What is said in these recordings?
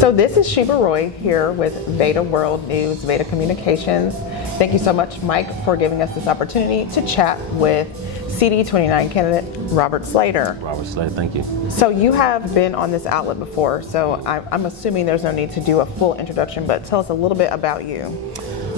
So this is Sheba Roy here with VEDA World News, VEDA Communications. Thank you so much, Mike, for giving us this opportunity to chat with CD29 candidate Robert Slater. Robert Slater, thank you. So you have been on this outlet before, so I'm assuming there's no need to do a full introduction, but tell us a little bit about you.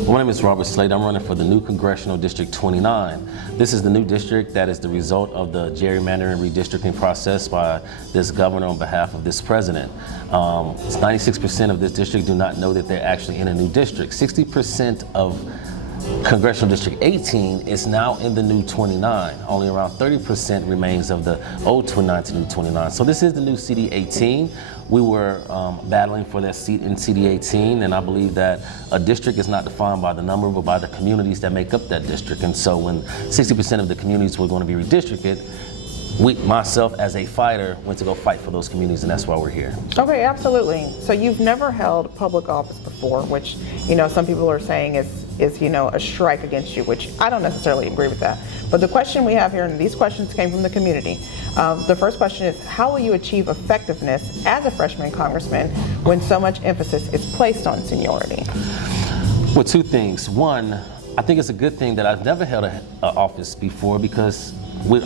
My name is Robert Slater. I'm running for the new Congressional District 29. This is the new district that is the result of the gerrymandering redistricting process by this governor on behalf of this president. 96% of this district do not know that they're actually in a new district. 60% of Congressional District 18 is now in the new 29. Only around 30% remains of the old 29 to new 29. So this is the new CD 18. We were battling for that seat in CD 18, and I believe that a district is not defined by the number, but by the communities that make up that district. And so when 60% of the communities were going to be redistricted, myself as a fighter went to go fight for those communities, and that's why we're here. Okay, absolutely. So you've never held public office before, which, you know, some people are saying is a strike against you, which I don't necessarily agree with that. But the question we have here, and these questions came from the community. The first question is, how will you achieve effectiveness as a freshman congressman when so much emphasis is placed on seniority? Well, two things. One, I think it's a good thing that I've never held an office before, because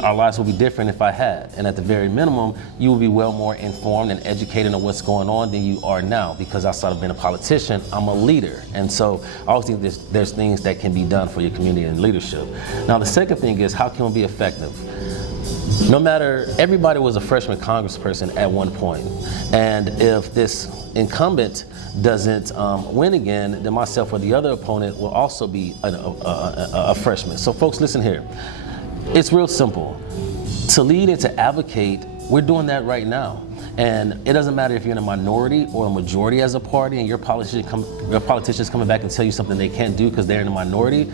our lives will be different if I had. And at the very minimum, you will be well more informed and educated on what's going on than you are now, because outside of being a politician, I'm a leader. And so I always think there's things that can be done for your community and leadership. Now, the second thing is, how can we be effective? No matter, everybody was a freshman congressperson at one point. And if this incumbent doesn't win again, then myself or the other opponent will also be a freshman. So folks, listen here. It's real simple. To lead and to advocate, we're doing that right now. And it doesn't matter if you're in a minority or a majority as a party and your politicians coming back and tell you something they can't do because they're in a minority.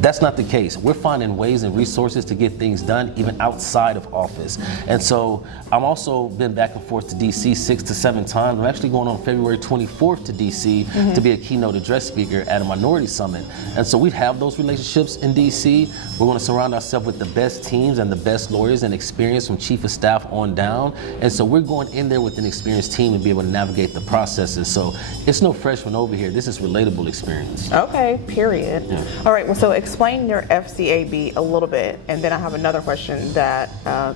That's not the case. We're finding ways and resources to get things done even outside of office. And so I've also been back and forth to DC 6 to 7 times. I'm actually going on February 24th to DC to be a keynote address speaker at a minority summit. And so we have those relationships in DC. We're going to surround ourselves with the best teams and the best lawyers and experience from chief of staff on down. And so we're going in there with an experienced team to be able to navigate the processes. So it's no freshman over here. This is relatable experience. Okay, period. Yeah. All right, well, so explain your FCAB a little bit, and then I have another question that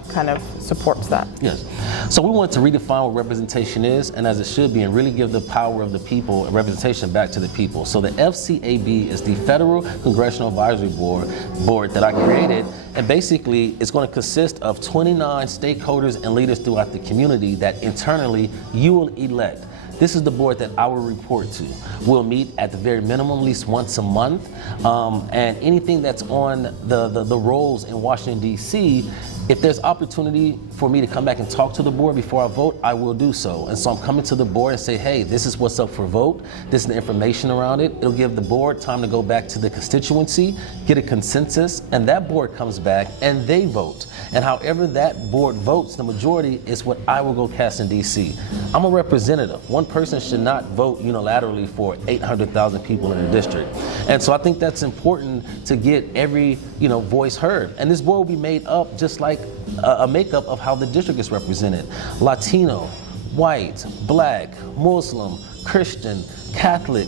kind of supports that. Yes. So we want to redefine what representation is, and as it should be, and really give the power of the people and representation back to the people. So the FCAB is the Federal Congressional Advisory Board that I created, and basically it's going to consist of 29 stakeholders and leaders throughout the community that internally you will elect. This is the board that I will report to. We'll meet at the very minimum at least once a month, and anything that's on the rolls in Washington, D.C., if there's opportunity for me to come back and talk to the board before I vote, I will do so. And so I'm coming to the board and say, hey, this is what's up for vote. This is the information around it. It'll give the board time to go back to the constituency, get a consensus, and that board comes back and they vote. And however that board votes, the majority is what I will go cast in DC. I'm a representative. One person should not vote unilaterally for 800,000 people in a district. And so I think that's important to get every voice heard. And this board will be made up just like a makeup of how the district is represented. Latino, white, black, Muslim, Christian, Catholic.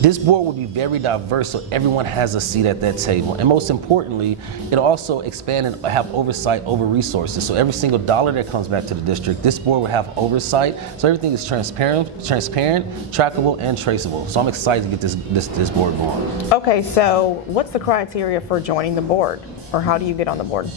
This board will be very diverse, so everyone has a seat at that table. And most importantly, it'll also expand and have oversight over resources. So every single dollar that comes back to the district, this board will have oversight. So everything is transparent, trackable, and traceable. So I'm excited to get this board going. Okay, so what's the criteria for joining the board, or how do you get on the board?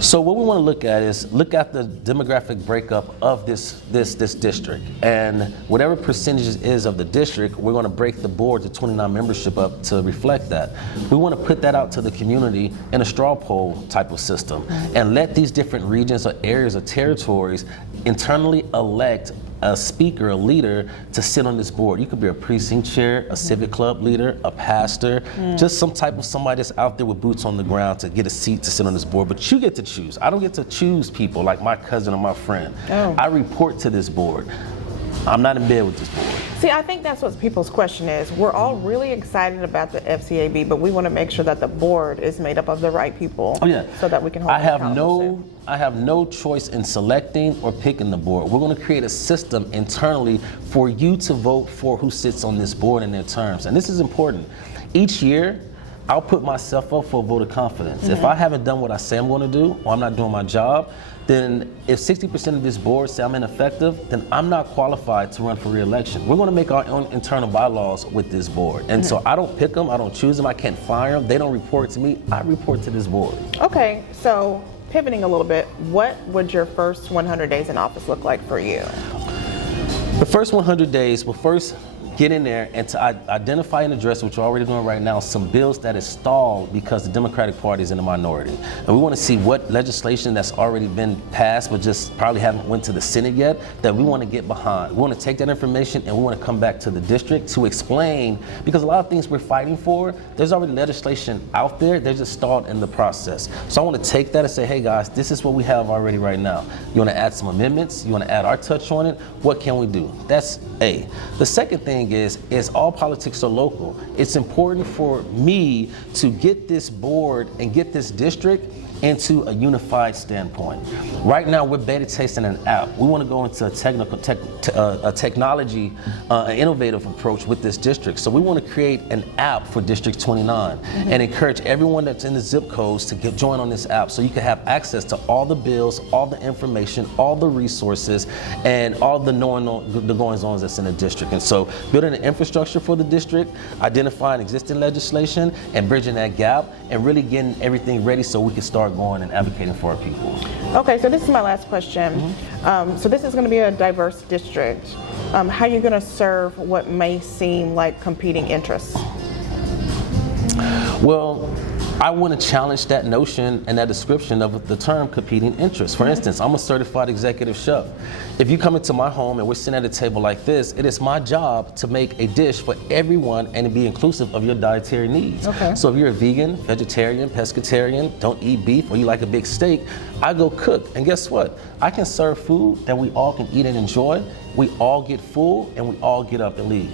So what we want to look at is look at the demographic breakup of this district, and whatever percentages is of the district, we're going to break the board to 29 membership up to reflect that. We want to put that out to the community in a straw poll type of system, and let these different regions or areas or territories internally elect a speaker, a leader, to sit on this board. You could be a precinct chair, a civic club leader, a pastor, just some type of somebody that's out there with boots on the ground to get a seat to sit on this board. But you get to choose. I don't get to choose people like my cousin or my friend. I report to this board. I'm not in bed with this board. See, I think that's what people's question is. We're all really excited about the FCAB, but we want to make sure that the board is made up of the right people. Oh, yeah. So that we can hold them accountable too. I have no choice in selecting or picking the board. We're going to create a system internally for you to vote for who sits on this board in their terms. And this is important. Each year, I'll put myself up for a vote of confidence. If I haven't done what I say I'm going to do, or I'm not doing my job, then if 60% of this board say I'm ineffective, then I'm not qualified to run for re-election. We're going to make our own internal bylaws with this board. And so I don't pick them, I don't choose them, I can't fire them, they don't report to me, I report to this board. Okay, so pivoting a little bit, what would your first 100 days in office look like for you? The first 100 days will first get in there and to identify and address, which we're already doing right now, some bills that is stalled because the Democratic Party is in the minority. And we want to see what legislation that's already been passed but just probably haven't went to the Senate yet that we want to get behind. We want to take that information and we want to come back to the district to explain, because a lot of things we're fighting for, there's already legislation out there, they're just stalled in the process. So I want to take that and say, hey guys, this is what we have already right now. You want to add some amendments? You want to add our touch on it? What can we do? That's A. The second thing is all politics are local. It's important for me to get this board and get this district into a unified standpoint. Right now, we're beta testing an app. We want to go into a technology, an innovative approach with this district. So we want to create an app for District 29 and encourage everyone that's in the zip codes to join on this app so you can have access to all the bills, all the information, all the resources, and all the goings-ons that's in the district. And so building an infrastructure for the district, identifying existing legislation, and bridging that gap, and really getting everything ready so we can start going and advocating for our people. Okay, so this is my last question. So this is going to be a diverse district. How are you going to serve what may seem like competing interests? Well, I want to challenge that notion and that description of the term competing interests. For instance, I'm a certified executive chef. If you come into my home and we're sitting at a table like this, it is my job to make a dish for everyone and to be inclusive of your dietary needs. Okay. So if you're a vegan, vegetarian, pescatarian, don't eat beef, or you like a big steak, I go cook. And guess what? I can serve food that we all can eat and enjoy. We all get full and we all get up and leave.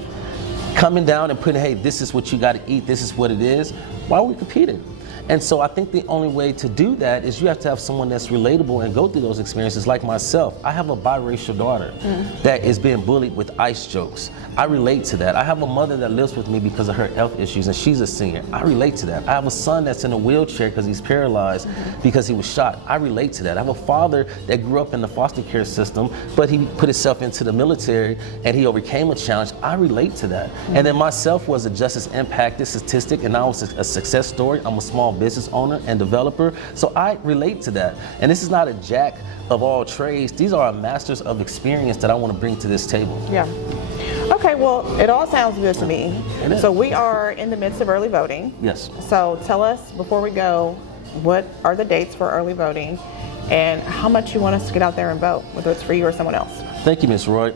Coming down and putting, hey, this is what you got to eat, this is what it is, why are we competing? And so I think the only way to do that is you have to have someone that's relatable and go through those experiences like myself. I have a biracial daughter that is being bullied with ICE jokes. I relate to that. I have a mother that lives with me because of her health issues and she's a senior. I relate to that. I have a son that's in a wheelchair because he's paralyzed because he was shot. I relate to that. I have a father that grew up in the foster care system, but he put himself into the military and he overcame a challenge. I relate to that. And then myself was a justice impacted statistic and I was a success story. I'm a small business owner and developer, so I relate to that. And this is not a jack of all trades. These are masters of experience that I want to bring to this table. Yeah. Okay, well, it all sounds good to me. So we are in the midst of early voting. Yes. So tell us, before we go, what are the dates for early voting and how much you want us to get out there and vote, whether it's for you or someone else? Thank you, Ms. Roy.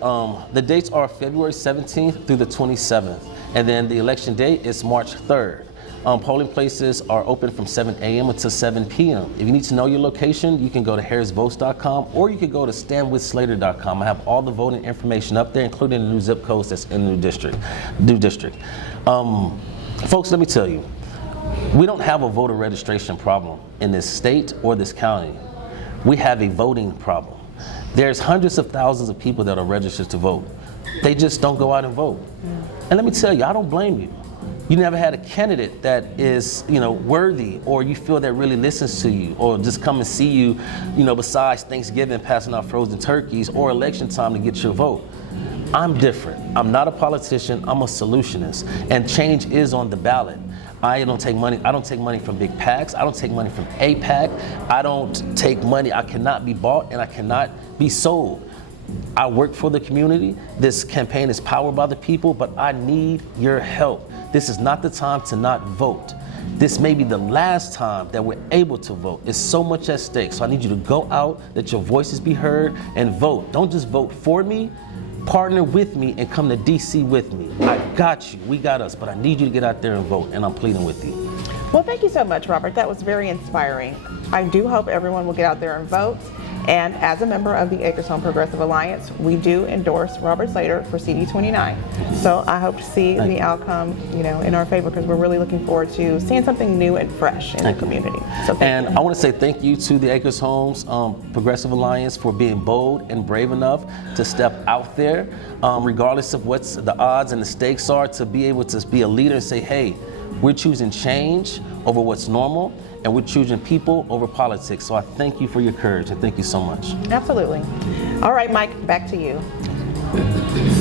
The dates are February 17th through the 27th, and then the election date is March 3rd. Polling places are open from 7 a.m. until 7 p.m. If you need to know your location, you can go to harrisvotes.com or you can go to standwithslater.com. I have all the voting information up there, including the new zip codes that's in the new district. Folks, let me tell you, we don't have a voter registration problem in this state or this county. We have a voting problem. There's hundreds of thousands of people that are registered to vote. They just don't go out and vote. And let me tell you, I don't blame you. You never had a candidate that is, worthy, or you feel that really listens to you, or just come and see you, besides Thanksgiving passing out frozen turkeys or election time to get your vote. I'm different. I'm not a politician, I'm a solutionist, and change is on the ballot. I don't take money from big PACs. I don't take money from APAC. I don't take money. I cannot be bought and I cannot be sold. I work for the community. This campaign is powered by the people, but I need your help. This is not the time to not vote. This may be the last time that we're able to vote. It's so much at stake. So I need you to go out, let your voices be heard, and vote. Don't just vote for me. Partner with me and come to DC with me. I got you. We got us. But I need you to get out there and vote, and I'm pleading with you. Well, thank you so much, Robert. That was very inspiring. I do hope everyone will get out there and vote. And as a member of the Acres Home Progressive Alliance, we do endorse Robert Slater for CD 29. So I hope to see the outcome, in our favor, because we're really looking forward to seeing something new and fresh in the community. So thank you. I want to say thank you to the Acres Homes Progressive Alliance for being bold and brave enough to step out there, regardless of what the odds and the stakes are, to be able to be a leader and say, hey, we're choosing change over what's normal, and we're choosing people over politics. So I thank you for your courage, and thank you so much. Absolutely. All right, Mike, back to you.